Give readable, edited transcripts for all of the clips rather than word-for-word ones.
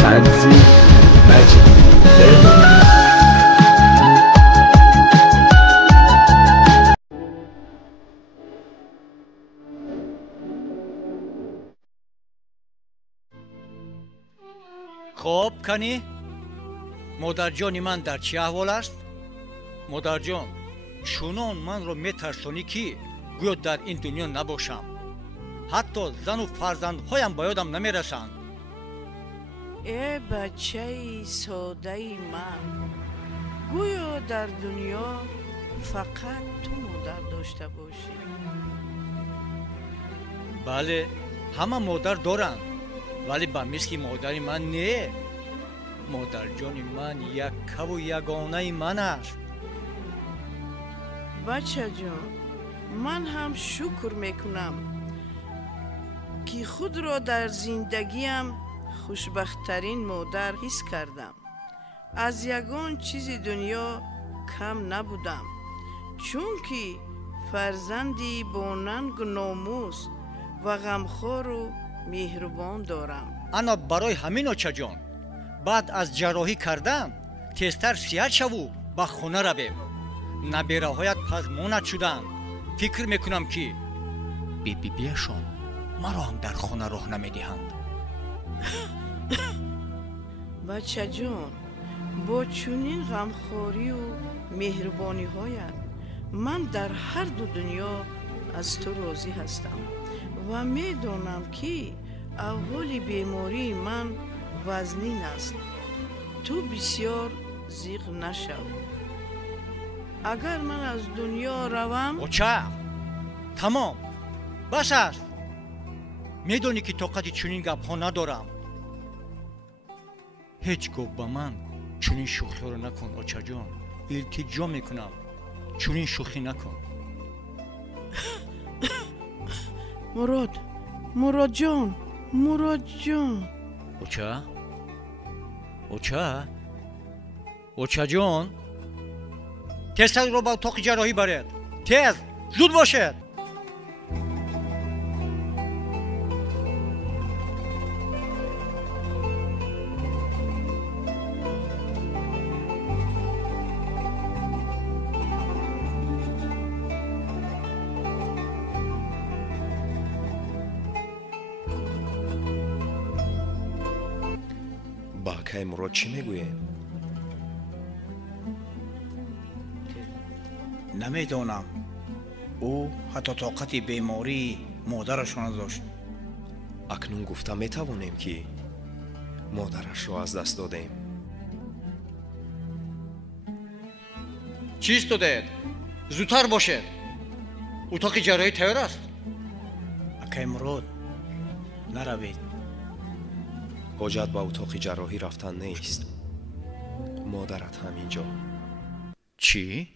Fancy Magic Learning. خب کنی؟ مادر جانی من در چه احوال است؟ مادر جان چونان من رو میترسانی که گویا در این دنیا نباشم. حتی زن و فرزندهایم با یادم نمیرسند. ای بچه ساده من، گویا در دنیا فقط تو مادر داشته باشی. بله همه مادر دارند، ولی به مثل مادر من نه. مادر جان من یک و یگانه من است. بچه جان من هم شکر میکنم که خود را در زندگیم خوشبختترین مادر حس کردم. از یگان چیز دنیا کم نبودم، چون که فرزندی با ننگ و ناموس و غمخوار و مهربان دارم. انا برای همین آچه جان بعد از جراحی کردن تیزتر صحت شوو به خونه رویم. نبیره هایت پزمانت شدند. فکر میکنم که بیشان مرا هم در خانه راه نمیدهند. بچه جان با چنین غمخواری و مهربانی هایت من در هر دو دنیا از تو راضی هستم و میدانم که احوال بیماری من وزنین است. تو بسیار زیغ نشو. اگر من از دنیا روم اوچه تمام بس است. میدونی که طاقت چنین گپ ها ندارم. هیچ گفت به من چنین شوخی رو نکن اوچه جان. التجا میکنم چنین شوخی نکن. مراد جان اوچه جان تیزتر رو به اتاق جراحی برید. تیز زود باشد. با اکای مراد چی میگویم؟ نمیدانم. او حتی طاقت بیماری مادرش را نداشت. اکنون گفتم میتوانیم که مادرش را از دست دادیم. چیست دادید؟ زودتر باشد. اتاق جراحی تیار است. اکای مراد نروید. حاجت با اتاق جراحی رفتن نیست. مادرت همینجا. چی؟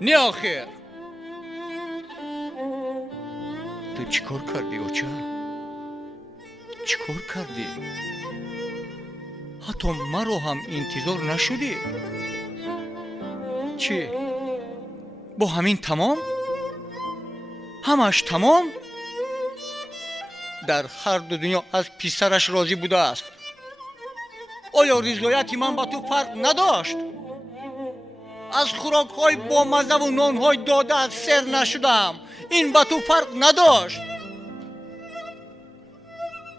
نه آخر. تو چیکار کردی اوچا؟ چیکار کردی؟ حتی مرا هم انتظار نشدی؟ چی؟ با همین تمام؟ همش تمام؟ در هر دو دنیا از پسرش راضی بوده است. آیا رضایتی من با تو فرق نداشت؟ از خوراک‌های با مزه و نان‌های داده از سر نشدم. این با تو فرق نداشت.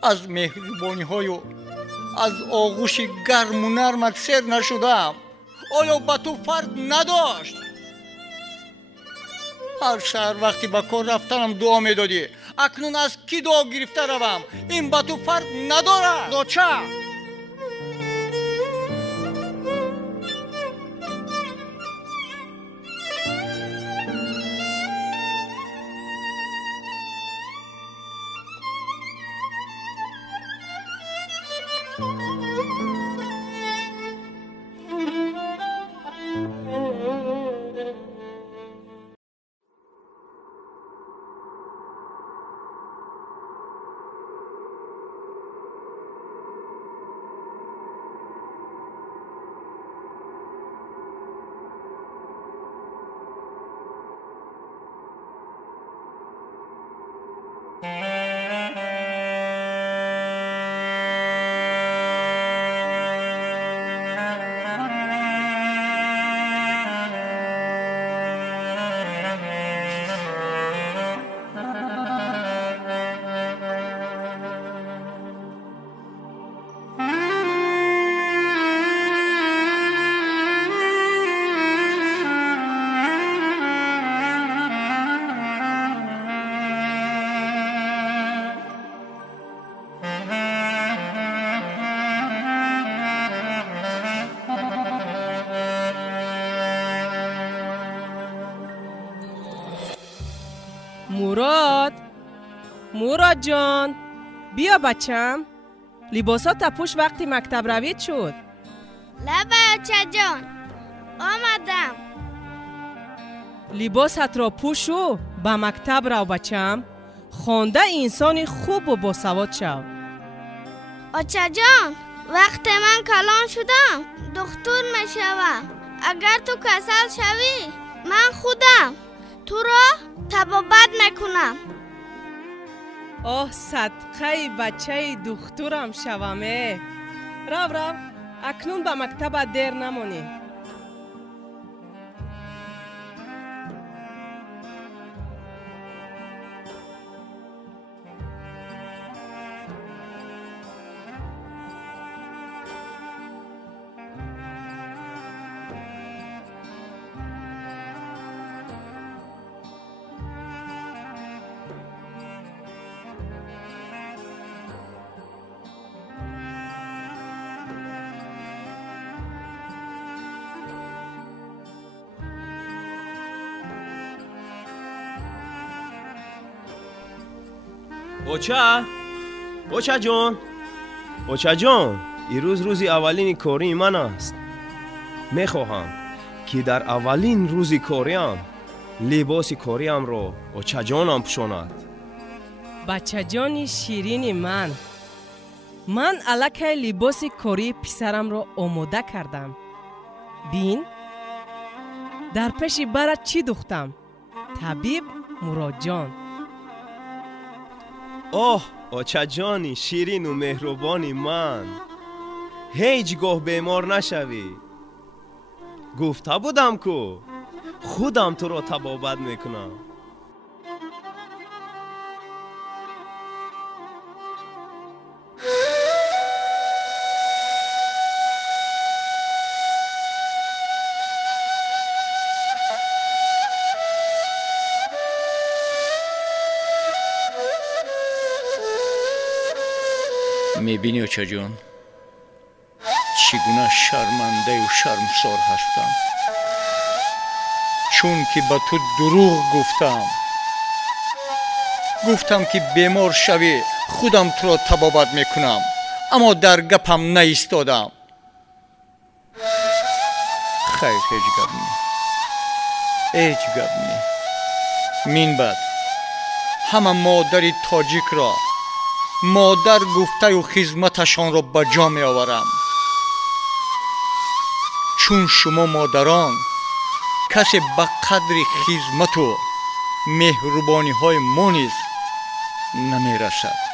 از مهربانی‌های و از آغوش گرم و نرمت سر نشدم. آیا با تو فرق نداشت؟ هر سحر وقتی با کار رفتنم دعا میدادی. اکنون از کی دعا گرفته روم؟ این با تو فرق نداره. دوچه مراد جان بیا بچم. لباسات پوش وقتی مکتب روید شد. بچه جان آمدم. لباست را پوشو به مکتب رو بچم. خوانده انسان خوب و باسواد شو. بچه جان وقت من کلان شدم دکتر میشوم. اگر تو کسل شوی من خودم تو را طبابت نکنم. آه صدقه بچه دخترم شومه. رو اکنون به مکتب دیر نمانی. اوچه جون، اوچه جون، امروز روزی اولین کاری من است. میخواهم که در اولین روزی کاریم لباس کاریم را آچه جانم پوشاند. بچه جان شیرین من الکی لباس کاری پسرم را آماده کردم. بین در پیش برات چی دوختم؟ طبیب مراد جان. اوه آچه جانی شیرین و مهربانی من، هیچگاه بیمار نشوی. گفته بودم که خودم تو را طبابت میکنم. میبینی آچه جان چگونه شرمنده و شرمسار هستم، چون که به تو دروغ گفتم که بیمار شوی خودم تو را طبابت میکنم، اما در گپم نایستادم. خیر هیچ گپ نی. مین بعد همه مادری تاجیک را مادر گفته و خدمتشان را به جا می آورم، چون شما مادران کسی به قدر خدمت و مهربانی های ما نیز نمی رسد.